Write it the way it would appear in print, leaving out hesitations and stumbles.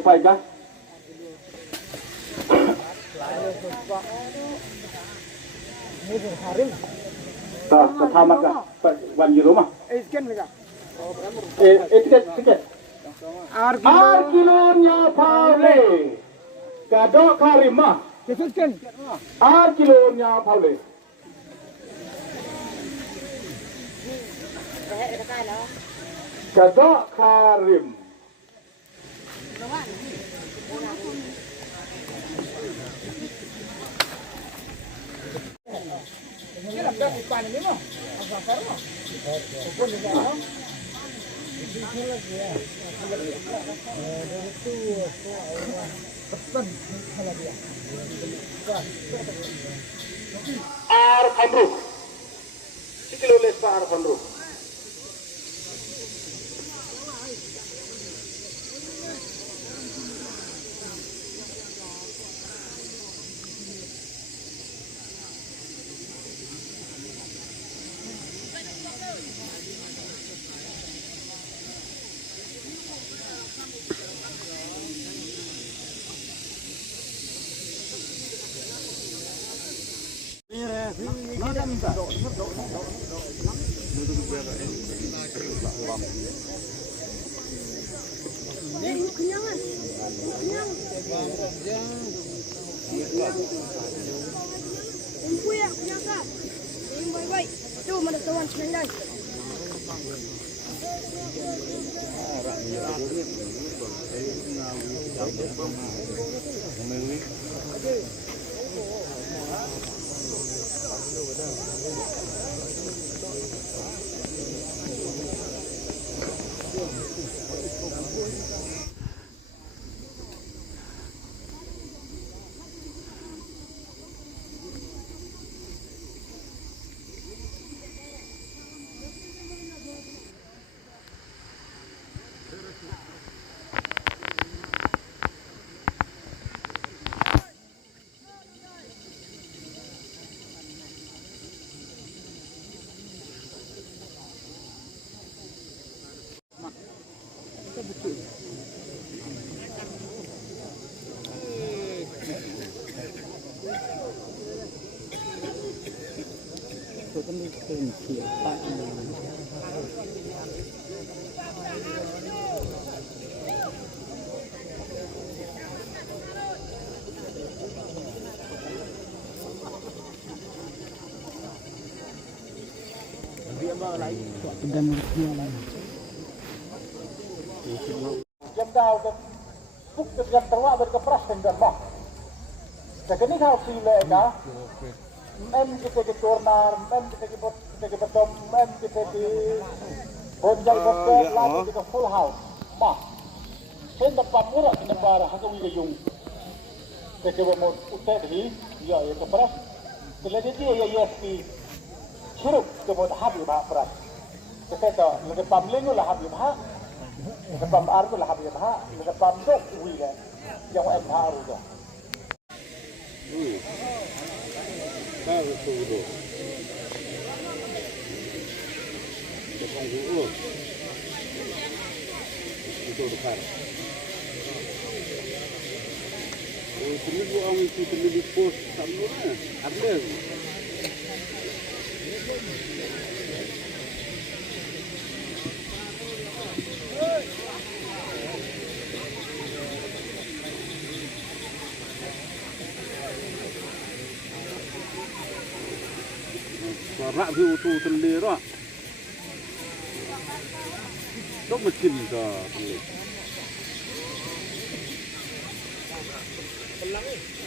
upaya kah? Tak, tamat kah? Wan di rumah. Tiket. Kilonya Paule. Kadok karimah. Kilonya Paule. Kadok karim. Arfandruk. Sikilo lespa Arfandruk. Jam đào cái phúc được jam terwa berkepras dan mah. Jadi kalau sila ka, kita ke corner, kita ke betom, kita di bonjai bonjai, lalu kita full house. Mah, sen dapat murah di negara hanggawi kejung. Kita mau utek di, ya kepras. Kalau dia ya ESP, hiruk kemudian habis bahas. Kita lagi pamling lah habis bahas. Lepas arus lah habis dah, lepas dok uilah, yang MH arus dah. Tahu tu. Depan dulu. Itu depan. Ini buang itu di pos sampai ada. Rak view tu terlihat rak. Tu macam ni dah. Pelang ni.